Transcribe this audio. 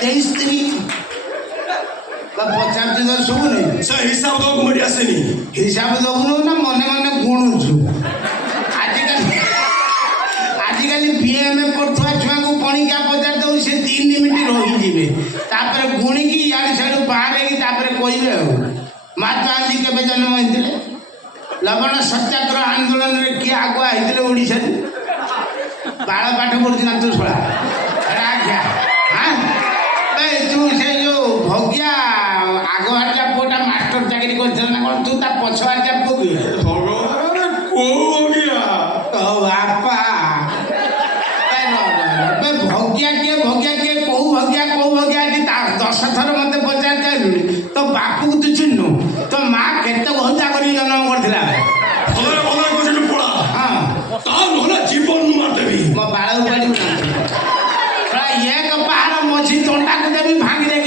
तेईस तारीख पचार तो शुभुनि ସେ ହିସାବ ଦବାକୁ ମେଡି ଆସେନି हिसाब दबुनु ना मने मने गुणुछु आजिकल बीएमए पढ़ुआ छुआ को पणिका पचार दऊ से 3 मिनिट रही जीवे तापर गुणिकी यार साडू बाहर की तापर कहबे महात्मा गांधी केबे जन्म होइतिले लवण सत्याग्रह आंदोलन रे किए आगुआ होइतिले ओडिसा बाळ पाठ पढ़ुछि ना तू छोड़ा अरे आज्ञा हां ए तू से जो भोग्या आगो हटिया पोटा मास्टर चाकरी करछल ना कोन तू ता पछ हटिया पोगी ଭଗବାନ କୋଉ ଗିଆ तो बापा बे भोग्या के कोऊ भोग्या कि 10 थर मते पचार चालुनी तो बापू को तू चिन्नु तो माँ केते घंटा करी जन्म करथिला ଭଲରେ ଭଲରେ କହୁଛି ପଳା हां ତା ନହେଲେ ଜୀବନ ମାରିଦେବି मो बाळ उपाड़ी एक पहाड़ मझी तंटा को देवी भांगी दे